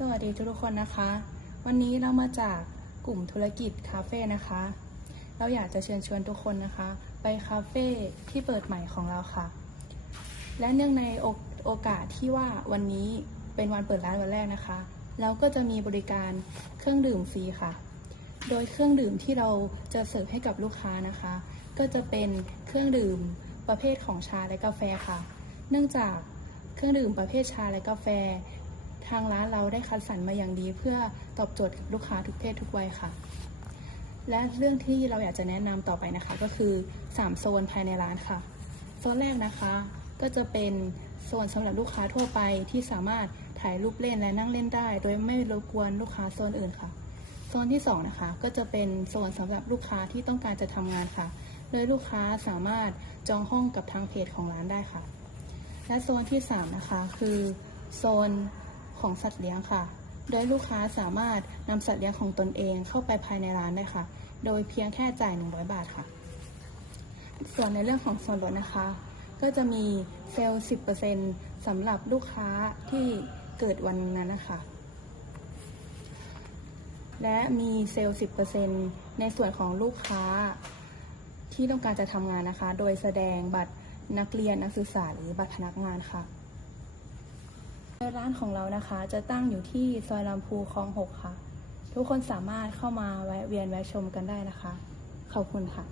สวัสดีทุกคนนะคะ วันนี้เรามาจากกลุ่มธุรกิจคาเฟ่นะคะ เราอยากจะเชิญชวนทุกคนนะคะ ไปคาเฟ่ที่เปิดใหม่ของเราค่ะ และเนื่องในโอโอกาสที่ว่าวันนี้เป็นวันเปิดร้านวันแรกนะคะ เราก็จะมีบริการเครื่องดื่มฟรีค่ะ โดยเครื่องดื่มที่เราจะเสิร์ฟให้กับลูกค้านะคะ ก็จะเป็นเครื่องดื่มประเภทของชาและกาแฟค่ะ เนื่องจากเครื่องดื่มประเภทชาและกาแฟ ทางร้านเราได้คัดสรรมาอย่างดี เพื่อตอบโจทย์กับลูกค้าทุกเพศทุกวัยค่ะ และเรื่องที่เราอยากจะแนะนำต่อไปนะคะ ก็คือ 3 โซนภายในร้านค่ะ โซนแรกนะคะ ก็จะเป็นโซนสำหรับลูกค้าทั่วไปที่สามารถถ่ายรูปเล่นและนั่งเล่นได้ โดยไม่รบกวนลูกค้าโซนอื่นค่ะ โซนที่2นะคะก็จะเป็นโซนสำหรับลูกค้าที่ต้องการจะทำงานค่ะโดยลูกค้าสามารถจองห้องกับทางเพจของร้านได้ค่ะ และโซนที่ 3 นะคะ คือโซน ของสัตว์เลี้ยงค่ะ โดยลูกค้าสามารถนำสัตว์เลี้ยงของตนเองเข้าไปภายในร้านได้ค่ะ โดยเพียงแค่จ่าย 100 บาทค่ะ ส่วนในเรื่องของส่วนลดนะคะ ก็จะมีเซลล์ 10%สำหรับลูกค้าที่เกิดวันนั้นนะคะและมีเซลล์ 10%ในส่วนของลูกค้าที่ต้องการจะทำงานนะคะ โดยแสดงบัตรนักเรียนนักศึกษาหรือบัตรพนักงานค่ะ ร้านของเรานะคะ จะตั้งอยู่ที่ซอยลำพูคลอง6ค่ะ ทุกคนสามารถเข้ามาแวะเวียนแวะชมกันได้นะคะ ขอบคุณค่ะ